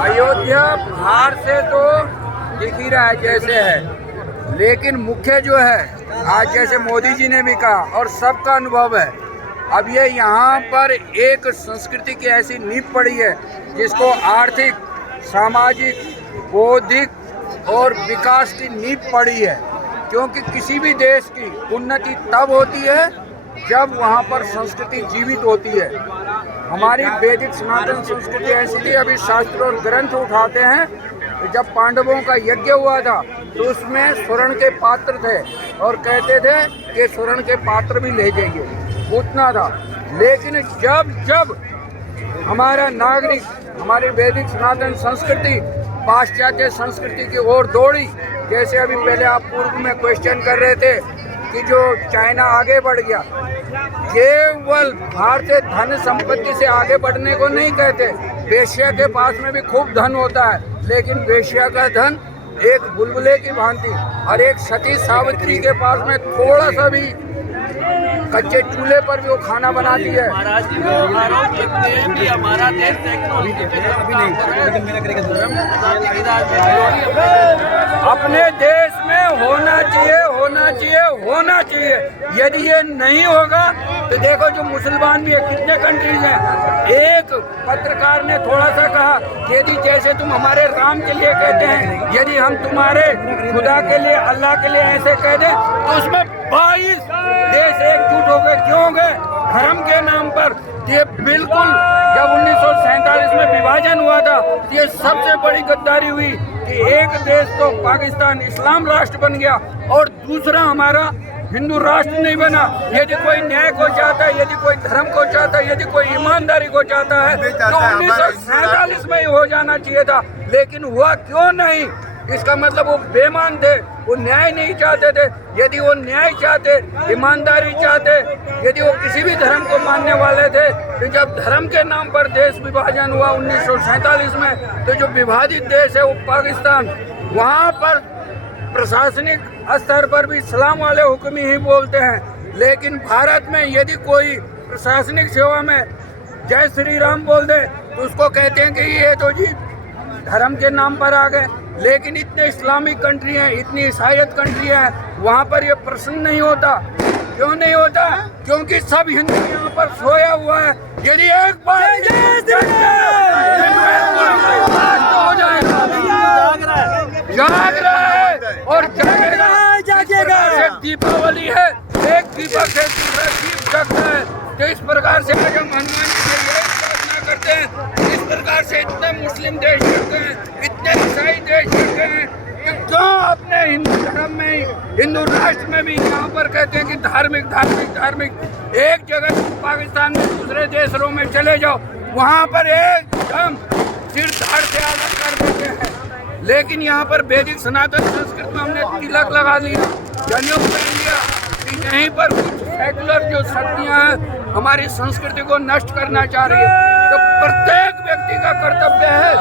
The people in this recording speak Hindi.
अयोध्या बाहर से तो दिख ही रहा है जैसे है, लेकिन मुख्य जो है आज जैसे मोदी जी ने भी कहा और सबका अनुभव है, अब ये यहाँ पर एक संस्कृति की ऐसी नींव पड़ी है जिसको आर्थिक, सामाजिक, बौद्धिक और विकास की नींव पड़ी है। क्योंकि किसी भी देश की उन्नति तब होती है जब वहाँ पर संस्कृति जीवित होती है। हमारी वैदिक सनातन संस्कृति ऐसी थी, अभी शास्त्र और ग्रंथ उठाते हैं, जब पांडवों का यज्ञ हुआ था तो उसमें स्वर्ण के पात्र थे और कहते थे कि स्वर्ण के पात्र भी ले जाइए, उतना था। लेकिन जब जब हमारा नागरिक, हमारी वैदिक सनातन संस्कृति पाश्चात्य संस्कृति की ओर दौड़ी, जैसे अभी पहले आप पूर्व में क्वेश्चन कर रहे थे कि जो चाइना आगे बढ़ गया, केवल भारतीय धन संपत्ति से आगे बढ़ने को नहीं कहते। वेश्या के पास में भी खूब धन होता है, लेकिन वेश्या का धन एक बुलबुले की भांति, और एक सती सावित्री के पास में थोड़ा सा भी कच्चे चूल्हे पर भी वो खाना बनाती है। अपने देश में होना चाहिए, होना चाहिए, होना चाहिए। यदि ये नहीं होगा तो देखो जो मुसलमान भी है, कितने कंट्रीज हैं। एक पत्रकार ने थोड़ा सा कहा कि यदि जैसे तुम हमारे राम के लिए कहते हैं, यदि हम तुम्हारे खुदा के लिए, अल्लाह के लिए ऐसे कह दें तो उसमें 22 देश एकजुट हो गए। क्यों हो गए? धर्म के नाम पर। ये बिल्कुल जब 1947 में विभाजन हुआ था, ये सबसे बड़ी गद्दारी हुई कि एक देश तो पाकिस्तान इस्लाम राष्ट्र बन गया और दूसरा हमारा हिंदू राष्ट्र नहीं बना। यदि कोई न्याय को चाहता है, यदि कोई धर्म को चाहता है, यदि कोई ईमानदारी को चाहता है तो 1947 में ही हो जाना चाहिए था, लेकिन हुआ क्यों नहीं? इसका मतलब वो बेईमान थे, वो न्याय नहीं चाहते थे। यदि वो न्याय चाहते, ईमानदारी चाहते, यदि वो किसी भी धर्म को मानने वाले थे, तो जब धर्म के नाम पर देश विभाजन हुआ 1947 में, तो जो विभाजित देश है वो पाकिस्तान, वहाँ पर प्रशासनिक स्तर पर भी सलाम वाले हुक्म ही बोलते हैं। लेकिन भारत में यदि कोई प्रशासनिक सेवा में जय श्री राम बोल दे तो उसको कहते हैं कि ये तो जी धर्म के नाम पर आ गए। लेकिन इतने इस्लामिक कंट्री हैं, इतनी ईसाईयत कंट्री हैं, वहाँ पर ये प्रश्न नहीं होता। क्यों नहीं होता? क्योंकि सब हिंदू यहाँ पर सोया हुआ है। यदि एक बार हो जाएगा, जाग रहा है और जागेगा। दीपावली है, एक दीपक से दूसरा दीप जगता है। तो इस प्रकार से आज हम हनुमान जी से यही प्रार्थना करते हैं, इस प्रकार से इतने मुस्लिम देश करते हैं, इतने ईसाई देश करते हैं, कि क्यों अपने हिंदू धर्म में, हिंदू राष्ट्र में भी यहाँ पर कहते हैं कि धार्मिक धार्मिक धार्मिक। एक जगह पाकिस्तान में दूसरे देशों में चले जाओ, वहाँ पर एकदम सिर धाड़ से अलग कर देते हैं। लेकिन यहाँ पर वैदिक सनातन संस्कृति में हमने तिलक लगा लिया, जनेऊ पहन लिया कि यहीं पर कुछ सेकुलर जो शक्तियाँ हैं हमारी संस्कृति को नष्ट करना चाह रही है। तो प्रत्येक व्यक्ति का कर्तव्य है